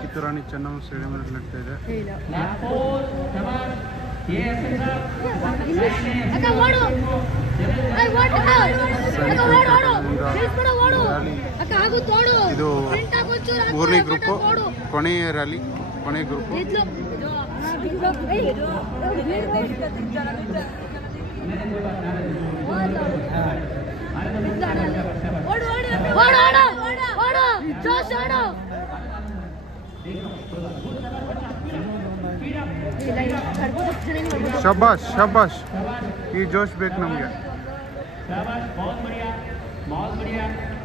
ಕಿತ್ತೂರಾಣಿ ಚೆನ್ನಮ್ಮ ಸ್ಟೇಡಿಯಂನಲ್ಲಿ ನಡೀತಾ ಇದೆ ಇದು ಮೂರನೇ ಗ್ರೂಪ್ ಕೊನೆಯ ರ್ಯಾಲಿ अपने ग्रुप शाबाश शाबाश। ये जोश बेक नम गया। शाबाश बहुत बढ़िया। बहुत बढ़िया।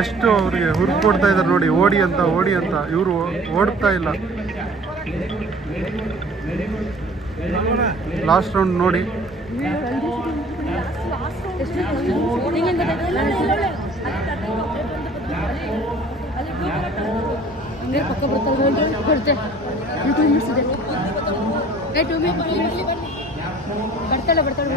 ಎಷ್ಟು ಅವ್ರಿಗೆ ಹುರುಪು ಕೊಡ್ತಾ ಇದ್ದಾರೆ ನೋಡಿ ಓಡಿ ಅಂತ ಓಡಿ ಅಂತ. ಇವರು ಓಡ್ತಾ ಇಲ್ಲ. ಲಾಸ್ಟ್ ರೌಂಡ್ ನೋಡಿ. ಬರ್ತಾಳೆ ಬರ್ತಾಳೆ.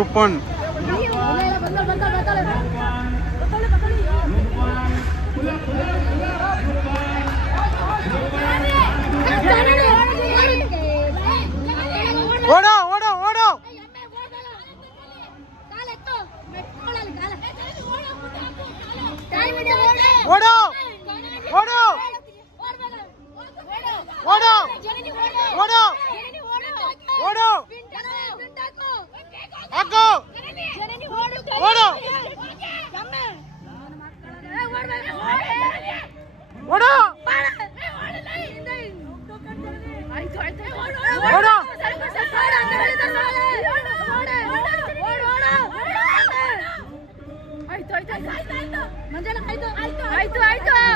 Grupón. ¡Oro, oro, oro! ¡Dale, oro! ಆಯ್ತು ಆಯ್ತು ಆಯ್ತು